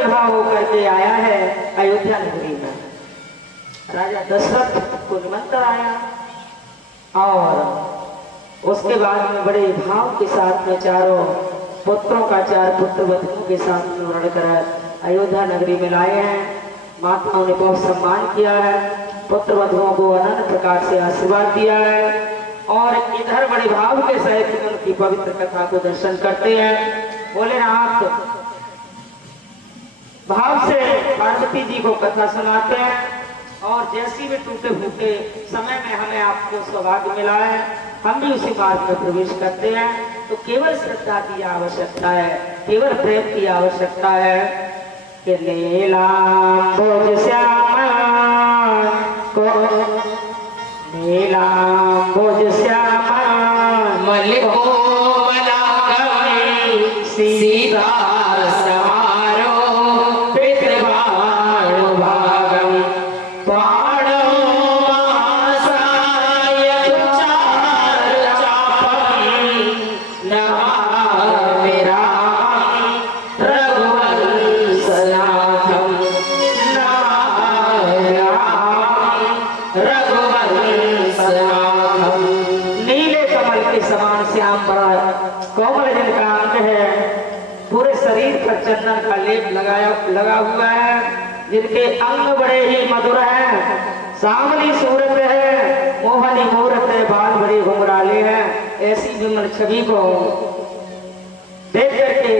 बड़े भाव होकर के आया है अयोध्या नगरी में। राजा दशरथ को निमंत्रण आया और उसके बाद में बड़े भाव के साथ में चारों पुत्रों का, चार पुत्र वधुओं के साथ में वर्ण कर अयोध्या नगरी में लाए हैं। माताओं ने बहुत सम्मान किया है, पुत्र वधुओं को अनंत प्रकार से आशीर्वाद दिया है और इधर बड़े भाव के सहित उनकी पवित्र कथा को दर्शन करते हैं। भोलेनाथ भाव से पार्वती जी को कथा सुनाते हैं और जैसी भी टूटे फूटे समय में हमें आपको सौभाग्य मिला है, हम भी उसी मार्ग में प्रवेश करते हैं। तो केवल श्रद्धा की आवश्यकता है, केवल प्रेम की आवश्यकता है कि नीलांबुज श्यामा को, नीलांबुज श्यामा मलिकोमला सीता समारो पितृभानुभागं पाणो महासाय चापं नमामि रामं रघुवंशनाथं, नमामि रामं रघुवंशनाथं। नीले कमल के समान श्याम बड़ा कोमल जिनका अंग है, पूरे शरीर पर चंदन का लेप लगा हुआ है, जिनके अंग बड़े ही मधुर हैं, सांवली सूरत है, मोहनी मूरत है, बाल बड़े घुंघराले हैं। ऐसी विमल छवि को देख करके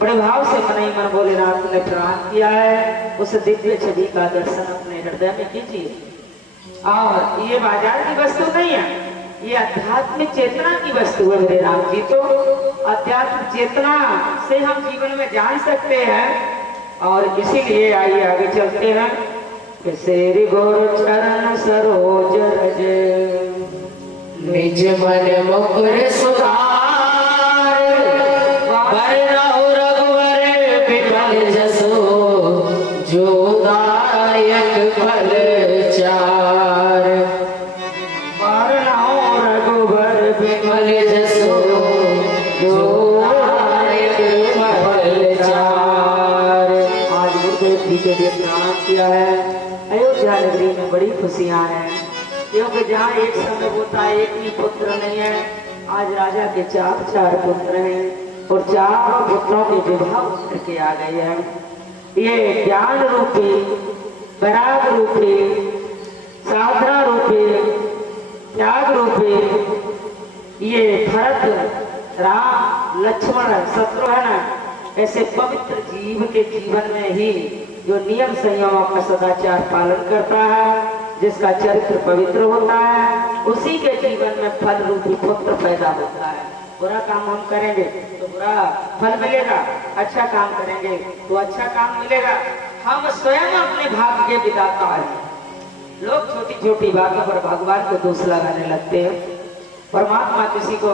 बड़े भाव से मन ही मन भोलेनाथ ने प्रणाम किया है। उस दिव्य छवि का दर्शन अपने हृदय में कीजिए। और ये बाजार की वस्तु नहीं है, ये आध्यात्मिक चेतना की वस्तु है मेरे राम जी। तो आध्यात्मिक चेतना से हम जीवन में जान सकते हैं और इसीलिए आइए आगे चलते हैं। श्री गुरु चरण सरोज रज निज मन मुकुर सुधार, बरनहुँ रघुवर विमल जसु, जो दायक फल चार। बरनहुँ रघुवर विमल जसु, जो दायक फल चार। आज गुरुदेव जी के लिए प्रणाम किया है। अयोध्या नगरी में बड़ी खुशियां हैं, क्योंकि जहाँ एक समय होता है एक ही पुत्र नहीं है, आज राजा के चार पुत्र हैं और चारों पुत्रों के विवाह करके आ गए हैं। ये ज्ञान रूपी, वैराग रूपी, साधना रूपी, त्याग रूपी, ये भरत, राम, लक्ष्मण, शत्रुघ्न ऐसे पवित्र जीव के जीवन में ही जो नियम संयमों का सदाचार पालन करता है, जिसका चरित्र पवित्र होता है, उसी के जीवन में फल रूपी पुत्र पैदा होता है। बुरा काम हम करेंगे तो बुरा फल मिलेगा, अच्छा काम करेंगे तो अच्छा काम मिलेगा। हम स्वयं अपने भाग्य के विधाता हैं। लोग छोटी छोटी बातों पर भगवान को दोष लगाने लगते हैं। परमात्मा किसी को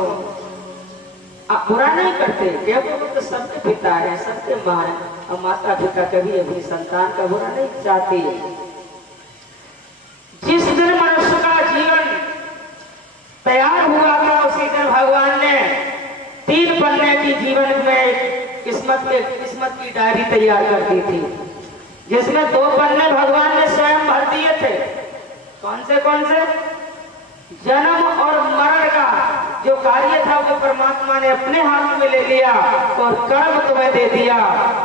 बुरा नहीं करते, क्योंकि वो तो सबके पिता है, सबके माँ है और माता पिता कभी अपनी संतान का बुरा नहीं चाहती है। जिस दिन मनुष्य का जीवन तैयार हुआ था, उसी दिन भगवान ने 3 पन्ने की जीवन में किस्मत की डायरी तैयार कर दी थी, जिसमें 2 पन्ने भगवान ने स्वयं भर दिए थे। कौन से? जन्म और मरण का जो कार्य था वो परमात्मा ने अपने हाथ में ले लिया और कर्म तुम्हें दे दिया।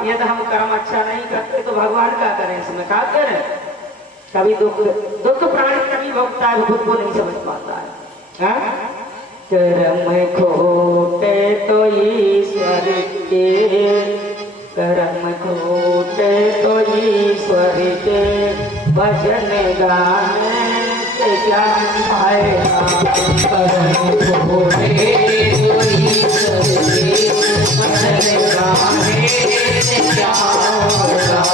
यदि हम कर्म अच्छा नहीं करते तो भगवान क्या करें, इसमें क्या करें? कभी दुख प्राणी कभी भोगता है, खुद को नहीं समझ पाता है। कर्म खोटे तो ईश्वर के, कर्म खोटे तो ईश्वर के, भजन गाने से क्या पाएगा। कर्म खोटे तो ईश्वर के, भजन गाने से क्या होगा।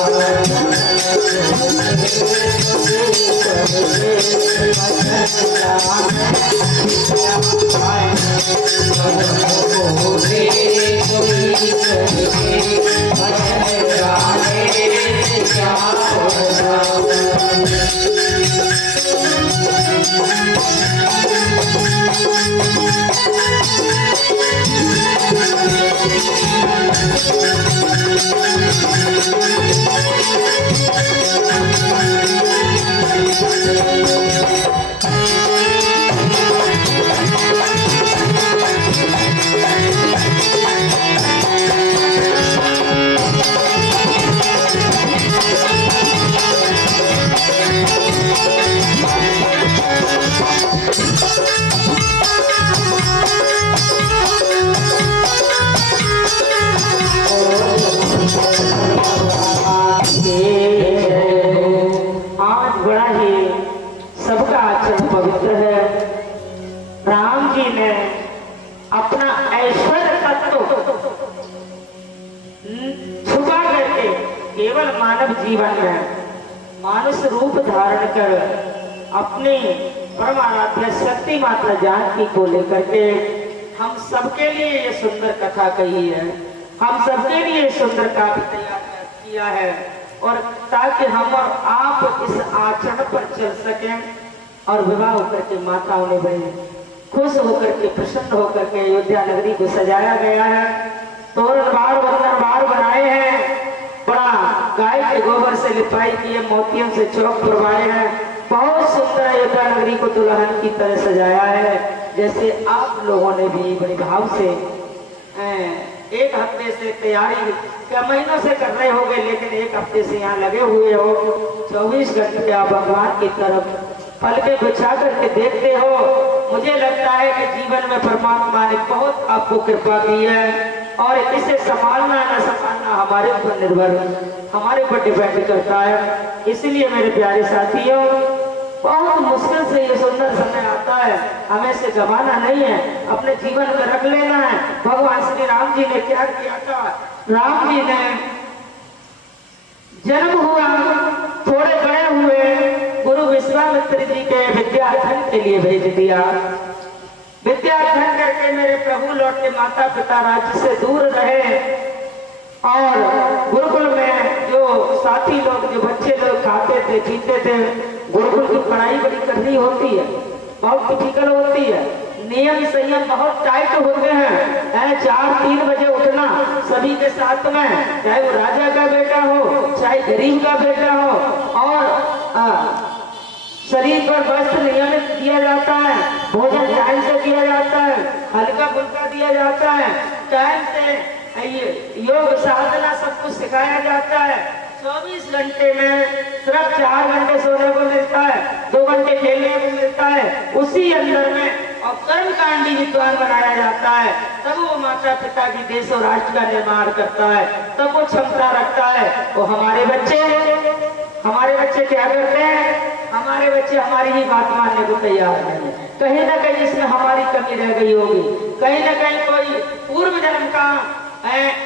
केवल मानव जीवन में मानुष रूप धारण कर अपनी परम आराध्य शक्ति माता जानकी को लेकर के हम सबके लिए ये सुंदर कथा कही है, हम सबके लिए सुंदर काव्य तैयार किया है, और ताकि हम और आप इस आचरण पर चल सकें और विवाह होकर के माताओं ने बड़े खुश होकर के प्रसन्न होकर के अयोध्या नगरी को सजाया गया है। तोरण बार बंधन बार बनाए हैं, बड़ा गाय के गोबर से लिपाई किए, मोतियों से चौक पुरवाए हैं, बहुत सुंदर अयोध्या नगरी को दुल्हन की तरह सजाया है। जैसे आप लोगों ने भी बड़े भाव से एक हफ्ते से तैयारी क्या महीनों से कर रहे होगे, लेकिन एक हफ्ते से यहाँ लगे हुए हो, 24 घंटे आप भगवान की तरफ पलके बिछा करके देखते हो। मुझे लगता है कि जीवन में परमात्मा ने बहुत आपको कृपा की है, और इसे संभालना न संभालना हमारे ऊपर निर्भर, हमारे ऊपर डिपेंड करता है। इसलिए मेरे प्यारे साथियों, बहुत मुश्किल से ये सुंदर समय आता है, हमें से गवाना नहीं है, अपने जीवन में रख लेना है। भगवान श्री राम जी ने क्या किया था? राम जी ने जन्म हुआ, थोड़े बड़े हुए, गुरु विश्वामित्र जी के विद्याधन के लिए भेज दिया। विद्याधन करके मेरे प्रभु लौट के माता पिता राज्य से दूर रहे, और गुरुकुल में जो साथी लोग, जो बच्चे लोग खाते थे पीते थे, गुरुकुल की पढ़ाई बड़ी करनी होती है, बहुत डिफिकल्ट होती है, नियम संयम बहुत टाइट होते हैं। 4-3 बजे उठना सभी के साथ में, चाहे वो राजा का बेटा हो चाहे गरीब का बेटा हो, और शरीर पर वस्त्र नियमित किया जाता है, भोजन टाइम से किया जाता है, हल्का फुल्का दिया जाता है, टाइम से योग साधना सब कुछ सिखाया जाता है। 24 घंटे में सिर्फ 4 घंटे सोने को मिलता है, 2 घंटे खेलने को मिलता है, उसी अंदर में और कर्मकांडी विद्वान बनाया जाता है। तब वो माता पिता की देश और राष्ट्र का निर्माण करता है, तब वो क्षमता रखता है। वो हमारे बच्चे क्या करते हैं? हमारे बच्चे हमारी ही बात मानने को तैयार नहीं है। कहीं ना कहीं इसमें हमारी कमी रह गई होगी, कहीं ना कहीं कोई पूर्व जन्म का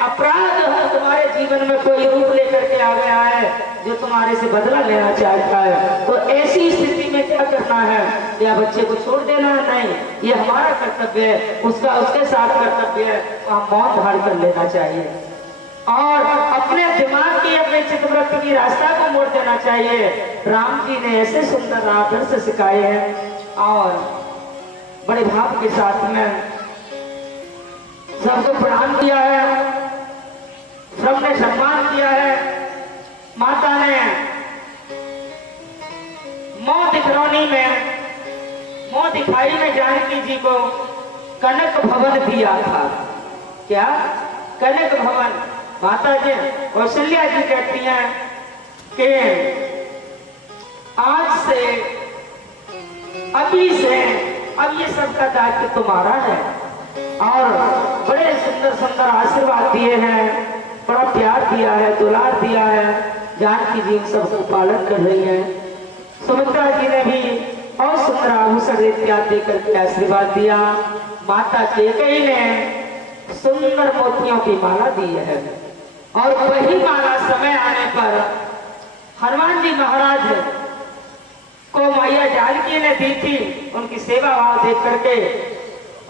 अपराध तुम्हारे जीवन में कोई रूप लेकर के आ गया है, जो तुम्हारे से बदला लेना चाहता है। तो ऐसी स्थिति में क्या करना है? या बच्चे को छोड़ देना? नहीं, ये हमारा कर्तव्य है, उसका उसके साथ कर्तव्य है, तो हम मौत धार कर लेना चाहिए, और अपने दिमाग की, अपने चित्तवृत्ति की रास्ता को मोड़ देना चाहिए। राम जी ने ऐसे सुंदर आदर्श सिखाए हैं, और बड़े भाव के साथ में सबको प्रणाम किया है, सबने सम्मान किया है। माता ने मोह दिखाई में जानकी जी को कनक भवन दिया था। क्या? कनक भवन। माता जी कौशल्या जी कहती हैं कि आज से, अभी से, अब ये सबका दायित्व तुम्हारा है, और बड़े सुंदर सुंदर आशीर्वाद दिए हैं, बड़ा प्यार दिया है, दुलार दिया है। जानकी जी सबको पालन कर रही है। सुमित्रा जी ने भी और सुंदर आभूषण इत्यादि देकर के आशीर्वाद दिया। माता कैकेयी ने सुंदर मोतियों की माला दी है, और वही माला समय आने पर हनुमान जी महाराज को मैया जानकी ने दी थी, उनकी सेवा भाव देख करके।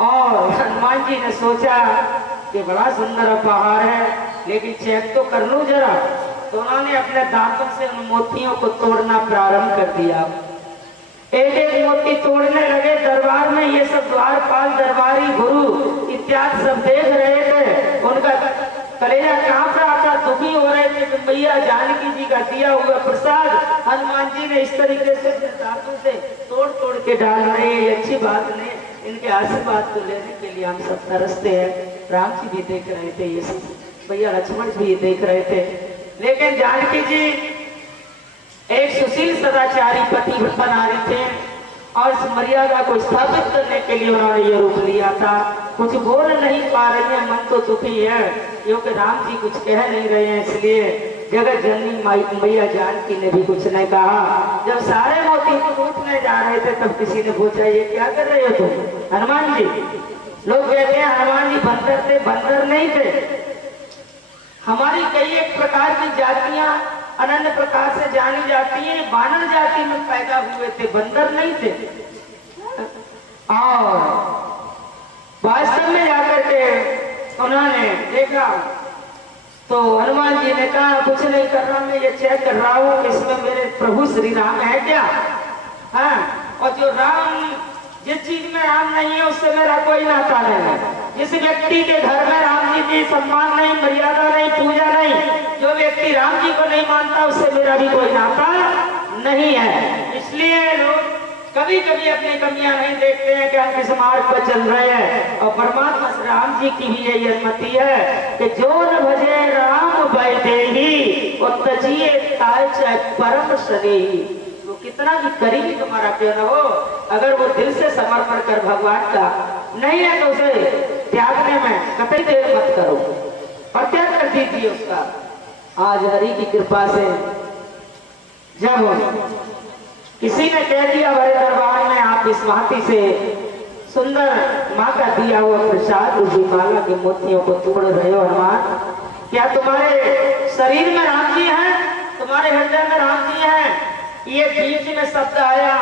और हनुमान जी ने सोचा कि बड़ा सुंदर उपहार है, लेकिन चेक तो कर लूं जरा। तो उन्होंने अपने दांतों से उन मोतियों को तोड़ना प्रारंभ कर दिया। एक एक मोती तोड़ने लगे। दरबार में ये सब द्वारपाल, दरबारी, गुरु इत्यादि सब देख रहे थे। उनका कलेजा कांप रहा था, दुखी हो रहे थे कि मैया जानकी जी का दिया हुआ प्रसाद हनुमान जी ने इस तरीके से अपने दांतों से तोड़ तोड़ के डाल रहे हैं। अच्छी बात नहीं, इनके आशीर्वाद को लेने के लिए हम सब तरसते हैं। राम जी भी देख रहे थे, ये सब भैया लक्ष्मण भी देख रहे थे, लेकिन जानकी जी एक सुशील सदाचारी पति बना रहे थे, और इस मर्यादा को स्थापित करने के लिए उन्होंने ये रूप लिया था। कुछ बोल नहीं पा रही है, मन तो दुखी है, क्योंकि राम जी कुछ कह नहीं रहे हैं, इसलिए जगत जननी मैया जानकी ने भी कुछ नहीं कहा। जब सारे मोती टूटने जा रहे थे, तब किसी ने पूछा ये क्या कर रहे हो तुम? हनुमान जी। लोग कहते हैं हनुमान जी बंदर थे, बंदर नहीं थे। हमारी कई एक प्रकार की जातियां अनन्य प्रकार से जानी जाती हैं। वानर जाति में पैदा हुए थे, बंदर नहीं थे। और वास्तव में जाकर के उन्होंने देखा तो हनुमान जी ने कहा कुछ नहीं कर रहा, मैं ये चेक कर रहा हूँ इसमें मेरे प्रभु श्री राम है क्या। हाँ, और जो राम, जिस चीज में राम नहीं है उससे मेरा कोई नाता नहीं है। जिस व्यक्ति के घर में राम जी की सम्मान नहीं, मर्यादा नहीं, पूजा नहीं, जो व्यक्ति राम जी को नहीं मानता उससे मेरा भी कोई नाता नहीं है। इसलिए लोग कभी कभी अपनी कमियां नहीं देखते हैं कि हम किस मार्ग पर चल रहे हैं। और परमात्मा श्री राम जी की भी यही अनुमति है कि जो न भजे राम वैदेही और तजिए ताय परम सनेही। वो कितना भी करीबी तुम्हारा क्यों न हो, अगर वो दिल से समर्पण कर भगवान का नहीं है तो उसे त्यागने में कतई देर मत करो और त्याग कर दीजिए उसका। आज हरि की कृपा से जब किसी ने कह दिया बड़े दरबार में आप इस भांति से सुंदर माँ का दिया हुआ प्रसाद रूपी माला के मोतियों को तोड़ रहे हो हनुमान, क्या तुम्हारे शरीर में राम जी हैं, तुम्हारे हृदय में राम जी हैं। ये बीच में शब्द आया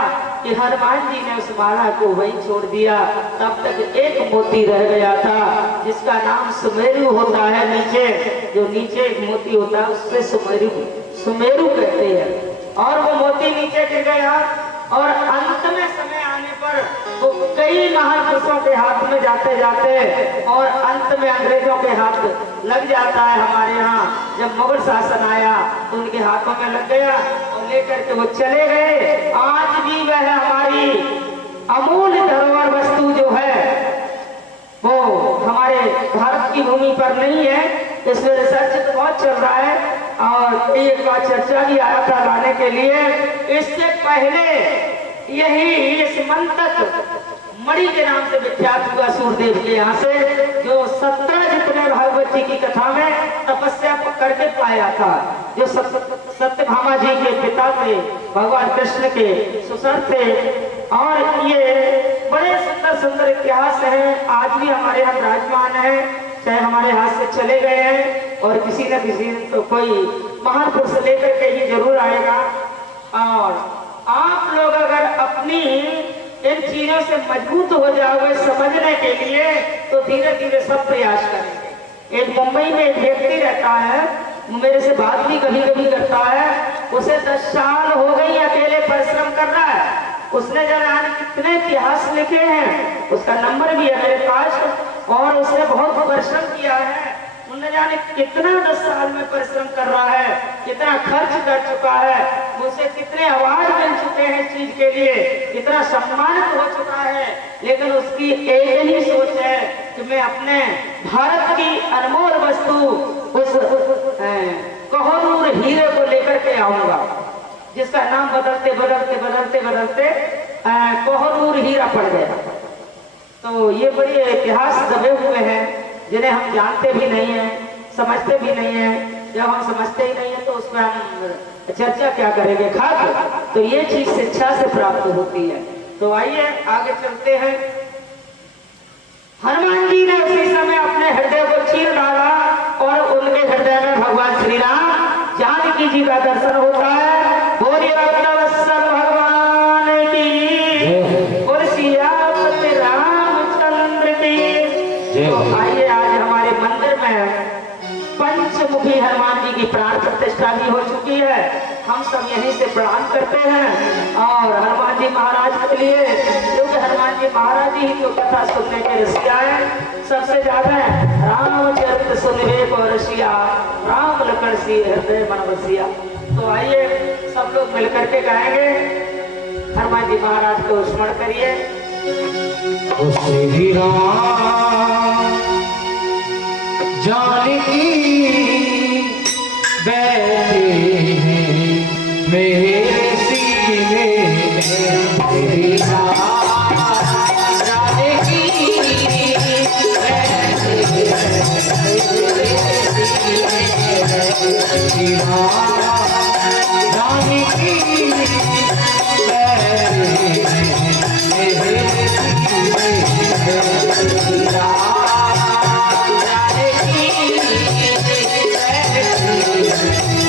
कि हनुमान जी ने उस माला को वहीं छोड़ दिया। तब तक एक मोती रह गया था जिसका नाम सुमेरु होता है। नीचे जो नीचे एक मोती होता है उससे सुमेरु कहते हैं। और वो मोती नीचे गिर गया और अंत में समय आने पर वो कई महान पुरुषों के हाथ में जाते जाते और अंत में अंग्रेजों के हाथ लग जाता है। हमारे यहाँ जब मुगल शासन आया तो उनके हाथों में लग गया और लेकर के वो चले गए। आज भी वह हमारी अमूल्य धरोहर वस्तु जो है वो हमारे भारत की भूमि पर नहीं है। इसमें रिसर्च तो बहुत चल रहा है और एक बार चर्चा भी आया था लाने के लिए। इससे पहले यही इस मंतक मणि के नाम से विख्यात हुआ सूरदेव के यहाँ से, जो 17 जितने भागवत जी की कथा में तपस्या करके पाया था। जो सत्यभामा जी के पिता थे, भगवान कृष्ण के सुसर थे। और ये बड़े सुंदर सुंदर इतिहास है, आज भी हमारे यहाँ विराजमान है, चाहे हमारे हाथ से चले गए हैं और किसी न किसी तो कोई महान पुरुष लेकर के ही जरूर आएगा। और आप लोग अगर अपनी इन चीजों से मजबूत हो जाओगे समझने के लिए तो धीरे धीरे सब प्रयास करेंगे। एक मुंबई में एक व्यक्ति रहता है, मेरे से बात भी कभी कभी करता है। उसे 10 साल हो गई अकेले परिश्रम कर रहा है। उसने जाने कितने इतिहास लिखे हैं, उसका नंबर भी है मेरे पास। और उसने बहुत परिश्रम किया है, उन्हें जाने कितना 10 साल में परिश्रम कर रहा है, कितना खर्च कर चुका है, मुझसे कितने अवार्ड मिल चुके हैं इस चीज के लिए, कितना सम्मानित हो चुका है। लेकिन उसकी एक ही सोच है कि मैं अपने भारत की अनमोल वस्तु उस कोहिनूर हीरे को लेकर के आऊंगा, जिसका नाम बदलते बदलते बदलते बदलते कोहिनूर हीरा पड़ गया। तो ये बड़े इतिहास दबे हुए हैं जिन्हें हम जानते भी नहीं हैं, समझते भी नहीं हैं। जब हम समझते ही नहीं है तो उसमें हम चर्चा क्या करेंगे खाक। तो ये चीज शिक्षा से प्राप्त होती है। तो आइए आगे चलते हैं। हनुमान जी ने उसी समय अपने हृदय को चीर डाला और उनके हृदय में भगवान श्री राम जानकी जी का दर्शन होता है। बोलिए भक्तवत्सल भगवान की और सियापति रामचंद्र की। तो आइए आज हमारे मंदिर में पंचमुखी हनुमान जी की प्राण प्रतिष्ठा भी हो चुकी है। हम सब यहीं से प्रणाम करते हैं और हनुमान जी महाराज के लिए, क्योंकि हनुमान जी महाराज ही तो कथा सुनने के रसिया है। सबसे ज्यादा रामचरित सुनवे को रसिया, राम लखन सी हृदय मन बसिया। तो आइए सब लोग मिलकर के गाएंगे, हनुमान जी महाराज को स्मरण करिए। श्री राम जानकी बैठे हैं मेरे सीने में। श्री राम जानकी बैठे हैं मेरे सीने में। श्री राम जानकी बैठे हैं मेरे सीने में।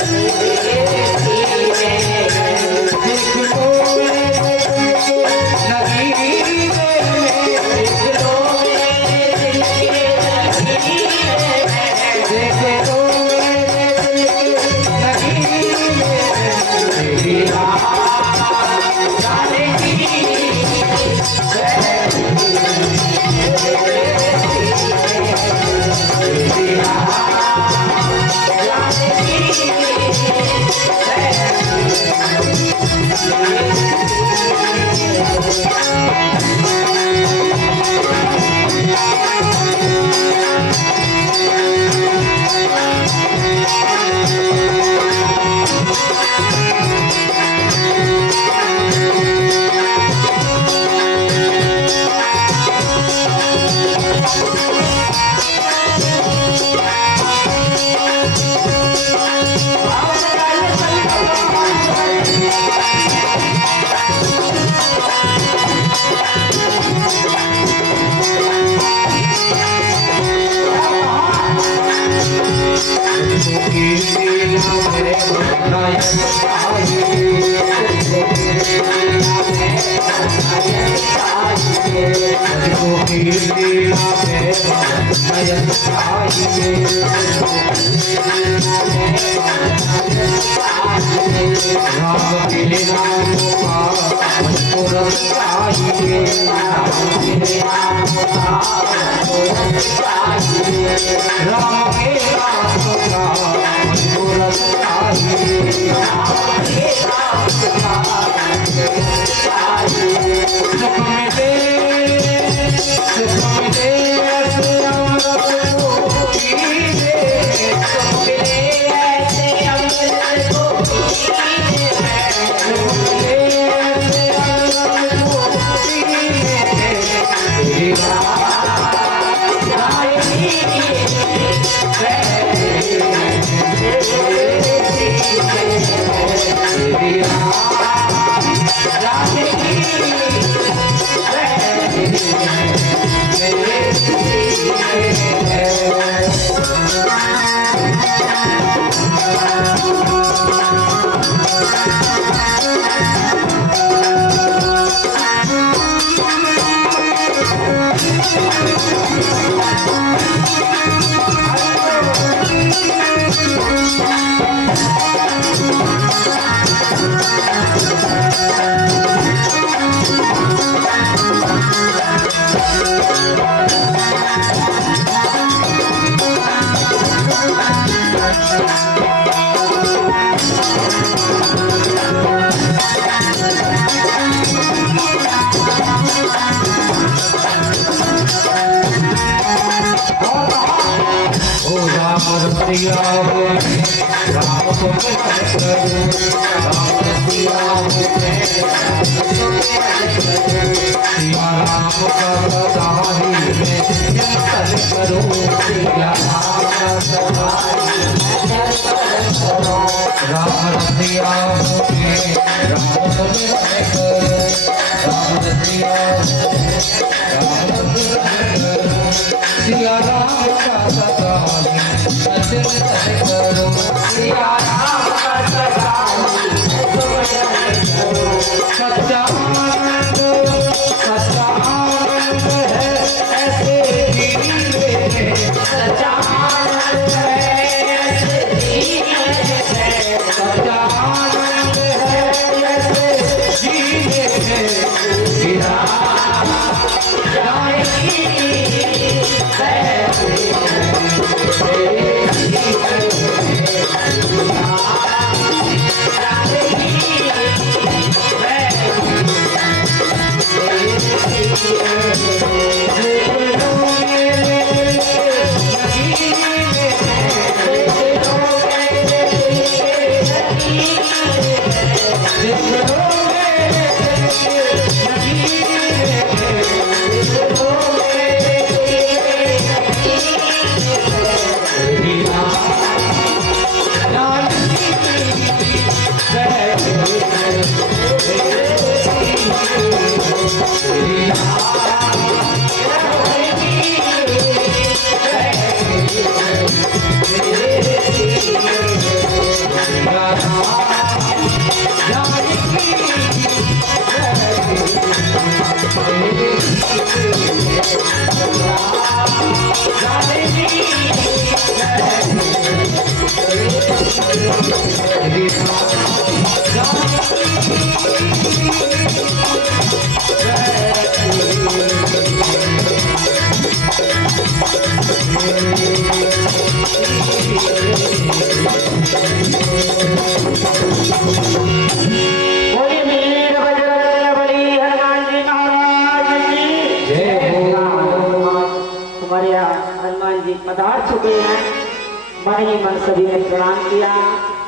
हनुमान जी पधार चुके हैं। मन ही मन सभी ने प्रणाम किया।